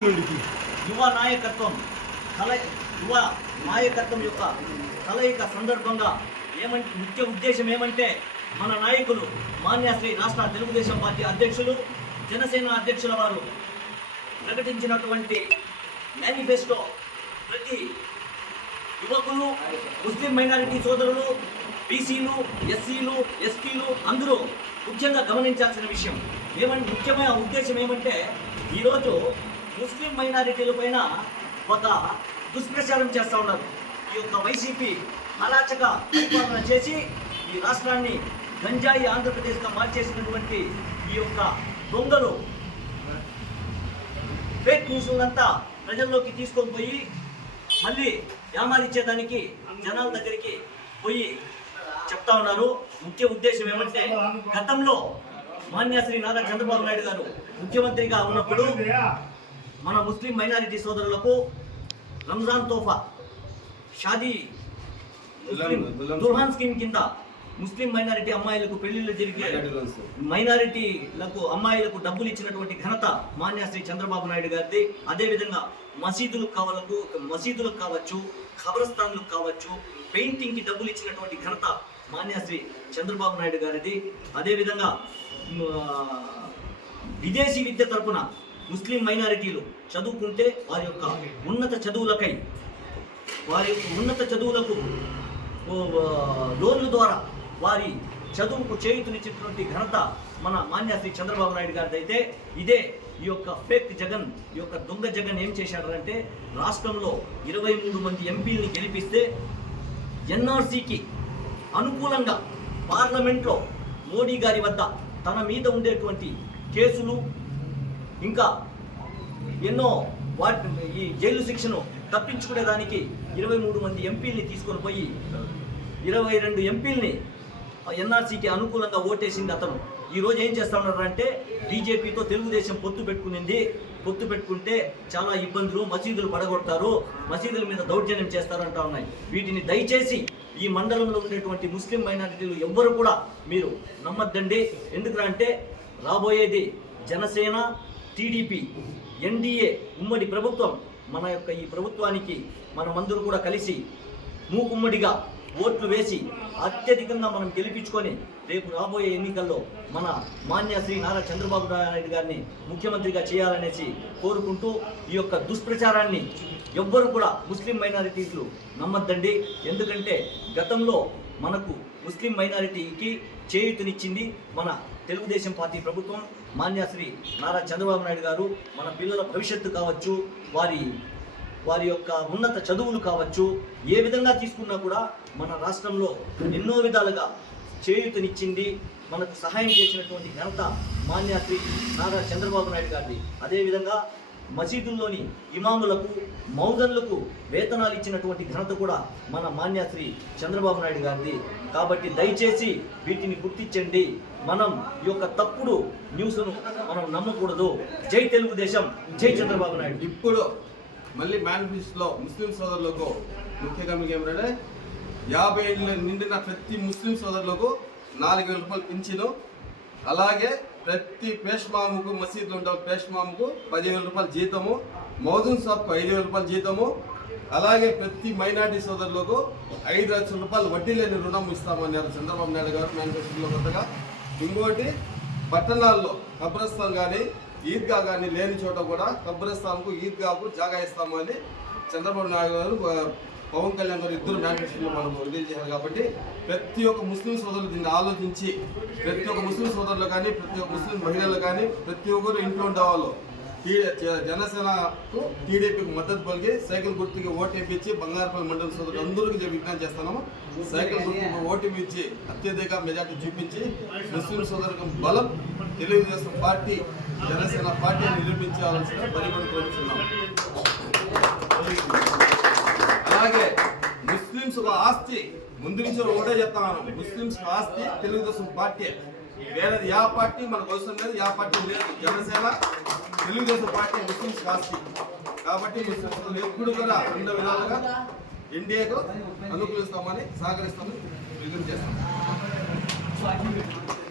యువ నాయకత్వం యువ నాయకత్వం యొక్క కలయిక సందర్భంగా ముఖ్య ఉద్దేశం ఏమంటే మన నాయకులు మాన్యశ్రీ రాష్ట్ర తెలుగుదేశం పార్టీ అధ్యక్షులు జనసేన అధ్యక్షుల వారు ప్రకటించినటువంటి మేనిఫెస్టో ప్రతి యువకులు ముస్లిం మైనారిటీ సోదరులు బీసీలు ఎస్సీలు ఎస్టీలు అందరూ ముఖ్యంగా గమనించాల్సిన విషయం ముఖ్యమైన ఉద్దేశం ఏమంటే ఈరోజు ముస్లిం మైనారిటీల పైన ఒక దుష్ప్రచారం చేస్తూ ఉన్నారు. ఈ యొక్క వైసీపీ అరాచక పరిపాలన చేసి ఈ రాష్ట్రాన్ని గంజాయి ఆంధ్రప్రదేశ్గా మార్చేసినటువంటి ఈ యొక్క దొంగలు ఫేక్ న్యూస్లంతా ప్రజల్లోకి తీసుకొని పోయి మళ్ళీ యామారిచ్చేదానికి జనాల దగ్గరికి పోయి చెప్తా ఉన్నారు. ముఖ్య ఉద్దేశం ఏమంటే గతంలో మాన్యశ్రీ నారా చంద్రబాబు నాయుడు గారు ముఖ్యమంత్రిగా ఉన్నప్పుడు మన ముస్లిం మైనారిటీ సోదరులకు రంజాన్ తోఫా షాదీ దుల్హాన్ స్కీమ్ కింద ముస్లిం మైనారిటీ అమ్మాయిలకు పెళ్లిళ్ళు జరిగే మైనారిటీలకు అమ్మాయిలకు డబ్బులు ఇచ్చినటువంటి ఘనత మాన్యశ్రీ చంద్రబాబు నాయుడు గారిది. అదేవిధంగా మసీదులకు కావచ్చు, ఖబరస్థాన్లకు కావచ్చు, పెయింటింగ్కి డబ్బులు ఇచ్చినటువంటి ఘనత మాన్యశ్రీ చంద్రబాబు నాయుడు గారిది. అదేవిధంగా విదేశీ విద్య తరపున ముస్లిం మైనారిటీలు చదువుకుంటే వారి యొక్క ఉన్నత చదువులకు లోన్ల ద్వారా వారి చదువుకు చేయూతనిచ్చినటువంటి ఘనత మన మాన్యశ్రీ చంద్రబాబు నాయుడు గారిది. అయితే ఇదే ఈ యొక్క ఫేక్ జగన్, ఈ యొక్క దొంగ జగన్ ఏం చేశాడంటే రాష్ట్రంలో 23 మంది ఎంపీలను గెలిపిస్తే ఎన్ఆర్సీకి అనుకూలంగా పార్లమెంట్లో మోడీ గారి వద్ద తన మీద ఉండేటువంటి కేసులు ఇంకా ఎన్నో ఈ జైలు శిక్షను తప్పించుకునేదానికి 23 మంది ఎంపీల్ని తీసుకొని పోయి 22 ఎంపీల్ని ఎన్ఆర్సీకి అనుకూలంగా ఓటేసింది అతను. ఈరోజు ఏం చేస్తా ఉన్నారంటే బీజేపీతో తెలుగుదేశం పొత్తు పెట్టుకుంటే చాలా ఇబ్బందులు, మసీదులు పడగొడతారు, మసీదుల మీద దౌర్జన్యం చేస్తారంటా ఉన్నాయి. వీటిని దయచేసి ఈ మండలంలో ఉండేటువంటి ముస్లిం మైనారిటీలు ఎవ్వరు కూడా మీరు నమ్మద్దండి. ఎందుకంటే రాబోయేది జనసేన, టీడీపీ, ఎన్డీఏ ఉమ్మడి ప్రభుత్వం. మన యొక్క ఈ ప్రభుత్వానికి మనమందరూ కూడా కలిసి మూకుమ్మడిగా ఓట్లు వేసి అత్యధికంగా మనం గెలిపించుకొని రేపు రాబోయే ఎన్నికల్లో మన మాన్యశ్రీ నారా చంద్రబాబు నాయుడు గారిని ముఖ్యమంత్రిగా చేయాలనేసి కోరుకుంటూ ఈ యొక్క దుష్ప్రచారాన్ని ఎవ్వరు కూడా ముస్లిం మైనారిటీలు నమ్మద్దండి. ఎందుకంటే గతంలో మనకు ముస్లిం మైనారిటీకి చేయూతనిచ్చింది మన తెలుగుదేశం పార్టీ ప్రభుత్వం. మాన్యశ్రీ నారా చంద్రబాబు నాయుడు గారు మన పిల్లల భవిష్యత్తు కావచ్చు, వారి యొక్క ఉన్నత చదువులు కావచ్చు, ఏ విధంగా తీసుకున్నా కూడా మన రాష్ట్రంలో ఎన్నో విధాలుగా చేయూతనిచ్చింది, మనకు సహాయం చేసినటువంటి ఘనత మాన్యశ్రీ నారా చంద్రబాబు నాయుడు గారిది. అదేవిధంగా మసీదుల్లోని ఇమాములకు, మౌజన్లకు వేతనాలు ఇచ్చినటువంటి ఘనత కూడా మన మాన్యశ్రీ చంద్రబాబు నాయుడు గారిది. కాబట్టి దయచేసి వీటిని గుర్తించండి. మనం ఈ యొక్క తప్పుడు న్యూస్ను మనం నమ్మకూడదు. జై తెలుగుదేశం, జై చంద్రబాబు నాయుడు. ఇప్పుడు మళ్ళీ మేనిఫెస్టోలో ముస్లిం సోదరులకు ముఖ్యంగా మీకు ఏమిటంటే 50 ఏళ్ళు నిండిన ప్రతి ముస్లిం సోదరులకు 4,000 రూపాయలు పింఛను, అలాగే ప్రతి పేష్మాముకు, మసీదులో ఉండే పేష్మాముకు 10,000 రూపాయలు జీతము, మౌజూన్ షాప్కు 5,000 రూపాయలు జీతము, అలాగే ప్రతి మైనార్టీ సోదరులకు 5 లక్షల రూపాయలు వడ్డీ లేని రుణం ఇస్తామన్నారు చంద్రబాబు నాయుడు గారు మేనిఫెస్టోలో కొత్తగా. ఇంకోటి పట్టణాల్లో కబ్రస్థాన్ కానీ, ఈద్గా కానీ లేని చోట కూడా కబ్రస్థాన్కు, ఈద్గాకు జాగా ఇస్తామని చంద్రబాబు నాయుడు గారు, పవన్ కళ్యాణ్ గారు ఇద్దరు మేనిఫెస్టోలో మనం రిలీజ్ చేశారు. కాబట్టి ప్రతి ఒక్క ముస్లిం సోదరులు దీన్ని ఆలోచించి, ప్రతి ఒక్క ముస్లిం సోదరులు కానీ, ప్రతి ఒక్క ముస్లిం మహిళలు కానీ, ప్రతి ఒక్కరు ఇంట్లో ఉండేవాళ్ళు జనసేనకు, టీడీపీకి మద్దతు పలికి సైకిల్ గుర్తుకి ఓటేపించి బంగారపల్లి మండల సోదరులు అందరికీ విజ్ఞప్తి చేస్తున్నాము. సైకిల్ గుర్తుకు ఓటేపించి అత్యధిక మెజార్టీ చూపించి ముస్లిం సోదరులకు బలం తెలుగుదేశం పార్టీ, జనసేన పార్టీని నిరూపించాల్సిన పనిపడి కోరుతున్నాము. అలాగే ముస్లింస్ ఆస్తి ముందు నుంచి ఒకటే చెప్తాను, ముస్లింస్ ఆస్తి తెలుగుదేశం పార్టీ, వేరేది యా పార్టీ మనకు అవసరం లేదు, యా పార్టీ లేదు. జనసేన, తెలుగుదేశం పార్టీ ముస్లింస్ ఆస్తి. కాబట్టి ముస్లింస్ ఎప్పుడు కూడా 2 విధాలుగా ఎన్డీఏకు అనుకూలిస్తామని, సహకరిస్తామని విజ్ఞప్తి చేస్తాం.